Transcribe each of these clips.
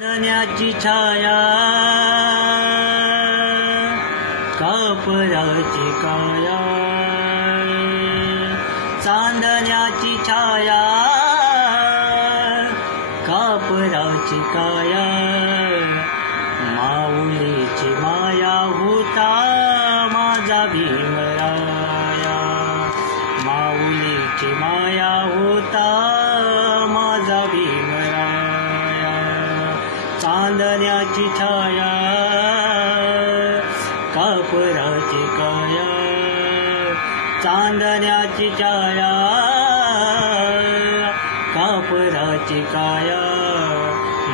चांदण्याची छाया कापराची काया, चांदण्याची छाया कापराची काया, माऊलीची माया होता माझा भीमराया, माऊलीची माया होता माझा भीमराया, चांदण्याची छाया कापराची काया, चांदण्याची छाया कापराची काया,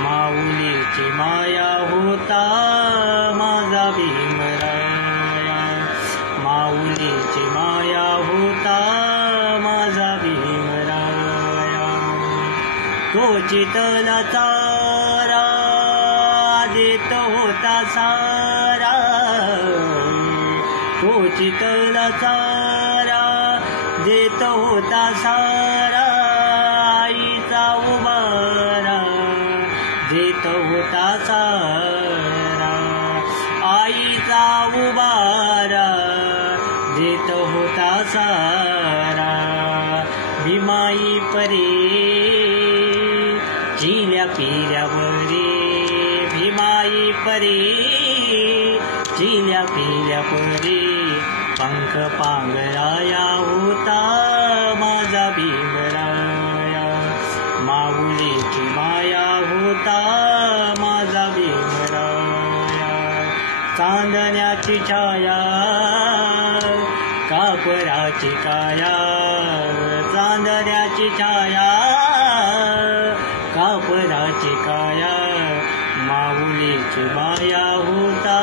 माऊलीची माया होता माझा भीमराया, माऊलीची माया होता माझा भीमराया, तो चितला चारा देत होता सारा, तो चितला चारा देत होता सारा, आईचा उबारा देत होता सारा, आईचा उबारा देत होता सारा, भीमाई परे चिल्या पिल्यावरे, भीमाई परे चिल्या पिल्या परे, पंख पांघराया होता माझा भीमराया, माऊलीची माया होता माझा भीमराया, चांदण्याची छाया कापराची काया, चांदण्याची छाया कापराची काया, माऊलीची माया होता